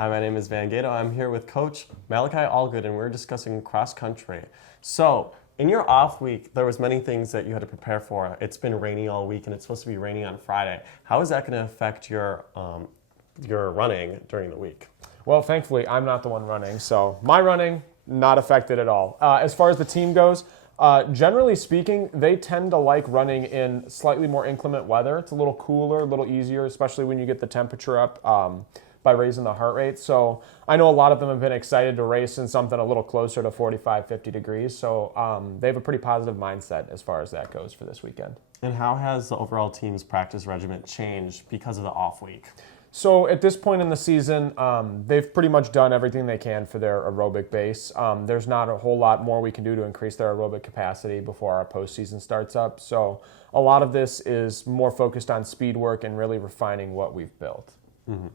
Hi, my name is Van Gato. I'm here with Coach Malachi Allgood, and we're discussing cross country. So, in your off week, there was many things that you had to prepare for. It's been rainy all week, and it's supposed to be raining on Friday. How is that going to affect your running during the week? Well, thankfully, I'm not the one running, so my running, not affected at all. As far as the team goes, generally speaking, they tend to like running in slightly more inclement weather. It's a little cooler, a little easier, especially when you get the temperature up by raising the heart rate. So I know a lot of them have been excited to race in something a little closer to 45, 50 degrees. So they have a pretty positive mindset as far as that goes for this weekend. And how has the overall team's practice regimen changed because of the off week? So at this point in the season, they've pretty much done everything they can for their aerobic base. There's not a whole lot more we can do to increase their aerobic capacity before our postseason starts up. So a lot of this is more focused on speed work and really refining what we've built. Mm-hmm.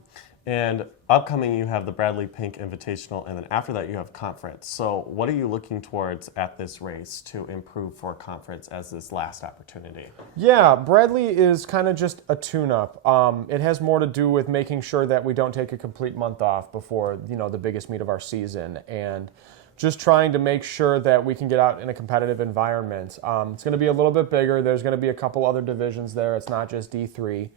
And upcoming, you have the Bradley Pink Invitational, and then after that, you have conference. So what are you looking towards at this race to improve for conference as this last opportunity? Yeah, Bradley is kind of just a tune-up. It has more to do with making sure that we don't take a complete month off before, the biggest meet of our season, and just trying to make sure that we can get out in a competitive environment. It's going to be a little bit bigger. There's going to be a couple other divisions there. It's not just D3.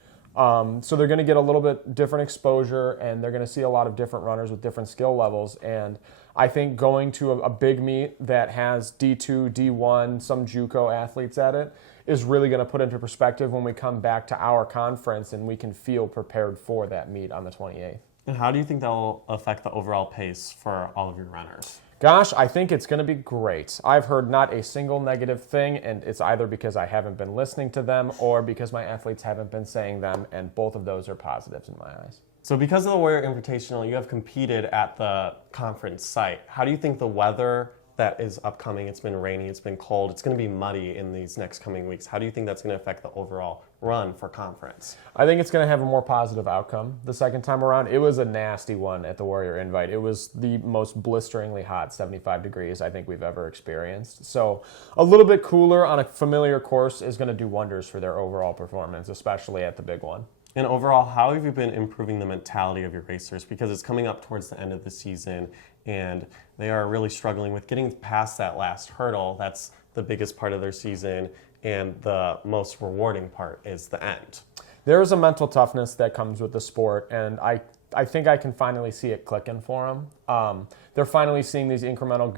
So they're going to get a little bit different exposure, and they're going to see a lot of different runners with different skill levels. And I think going to a big meet that has D2, D1, some JUCO athletes at it is really going to put into perspective when we come back to our conference and we can feel prepared for that meet on the 28th. And how do you think that will affect the overall pace for all of your runners? Gosh, I think it's going to be great. I've heard not a single negative thing, and it's either because I haven't been listening to them or because my athletes haven't been saying them, and both of those are positives in my eyes. So because of the Warrior Invitational, you have competed at the conference site. How do you think the weather that is upcoming, it's been rainy, it's been cold, it's going to be muddy in these next coming weeks. How do you think that's going to affect the overall run for conference? I think it's going to have a more positive outcome the second time around. It was a nasty one at the Warrior Invite. It was the most blisteringly hot 75 degrees I think we've ever experienced. So a little bit cooler on a familiar course is going to do wonders for their overall performance, especially at the big one. And overall, how have you been improving the mentality of your racers? Because it's coming up towards the end of the season, and they are really struggling with getting past that last hurdle. That's the biggest part of their season, and the most rewarding part is the end. There is a mental toughness that comes with the sport, and I think I can finally see it clicking for them. They're finally seeing these incremental,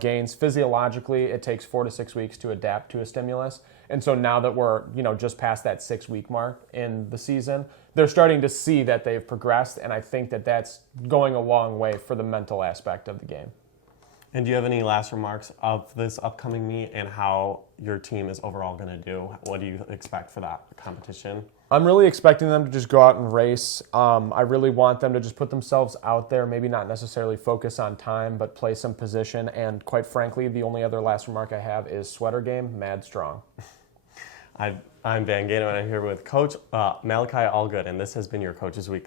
gains. Physiologically, it takes 4 to 6 weeks to adapt to a stimulus. And so now that we're, just past that 6-week mark in the season, they're starting to see that they've progressed, and I think that that's going a long way for the mental aspect of the game. And do you have any last remarks of this upcoming meet and how your team is overall going to do? What do you expect for that competition? I'm really expecting them to just go out and race. I really want them to just put themselves out there, maybe not necessarily focus on time, but play some position. And quite frankly, the only other last remark I have is sweater game, mad strong. I'm Van Gato, and I'm here with Coach Malachi Allgood, and this has been your Coach's Week.